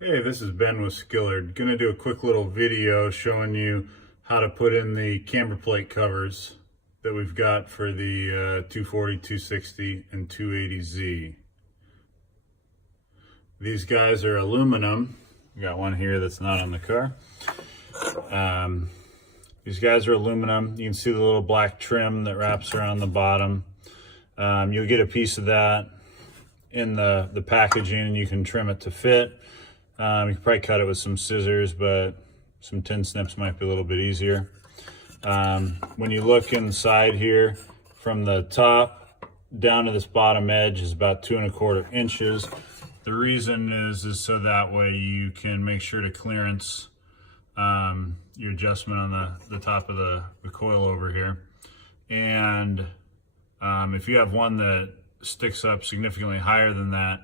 Hey, this is Ben with Skillard. Gonna do a quick little video showing you how to put in the camber plate covers that we've got for the 240, 260, and 280Z. These guys are aluminum. We got one here that's not on the car. These guys are aluminum. You can see the little black trim that wraps around the bottom. You'll get a piece of that in the packaging, and you can trim it to fit. You can probably cut it with some scissors, but some tin snips might be a little bit easier. When you look inside here, from the top down to this bottom edge is about 2¼ inches. The reason is so that way you can make sure to clearance your adjustment on the top of the coil over here. And if you have one that sticks up significantly higher than that,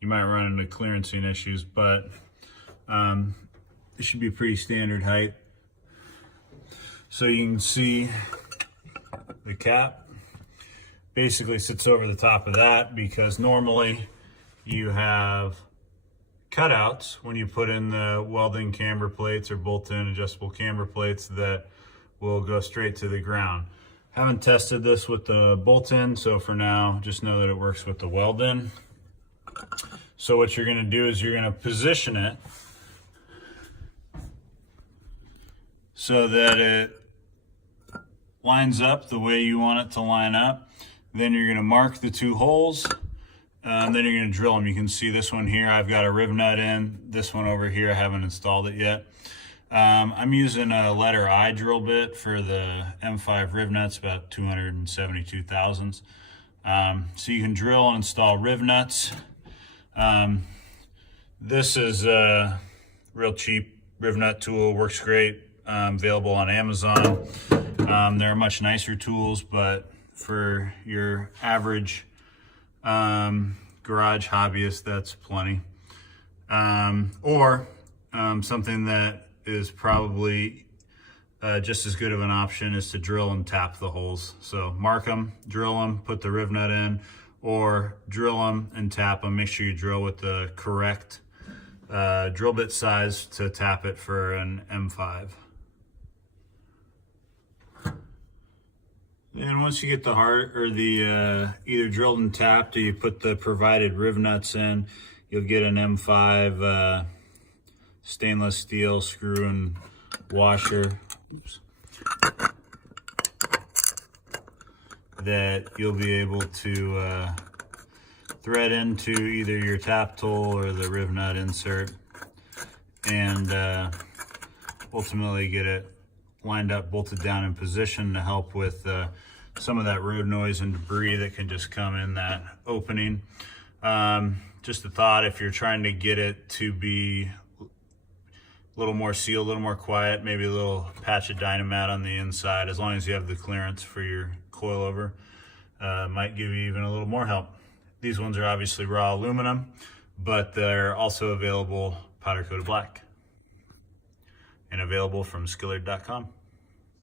you might run into clearancing issues, but it should be pretty standard height. So you can see the cap basically sits over the top of that, because normally you have cutouts when you put in the welding camber plates or bolt-in adjustable camber plates that will go straight to the ground. Haven't tested this with the bolt-in, so for now just know that it works with the weld-in. So what you're going to do is you're going to position it so that it lines up the way you want it to line up. Then you're going to mark the two holes, and then you're going to drill them. You can see this one here, I've got a riv nut in. This one over here, I haven't installed it yet. I'm using a letter I drill bit for the M5 riv nuts, about 272 thousandths. So you can drill and install riv nuts. This is a real cheap riv nut tool, works great, available on Amazon. There are much nicer tools, but for your average garage hobbyist, that's plenty. Or something that is probably just as good of an option is to drill and tap the holes. So mark them, drill them, put the riv nut in, or drill them and tap them. Make sure you drill with the correct drill bit size to tap it for an M5. And once you get the heart or the either drilled and tapped, or you put the provided riv nuts in, you'll get an M5 stainless steel screw and washer. Oops. That you'll be able to thread into either your tap tool or the riv nut insert, and ultimately get it lined up, bolted down in position to help with some of that road noise and debris that can just come in that opening. Just a thought, if you're trying to get it to be a little more sealed, a little more quiet, maybe a little patch of Dynamat on the inside, as long as you have the clearance for your coilover, might give you even a little more help. These ones are obviously raw aluminum, but they're also available powder coated black and available from Skillard.com.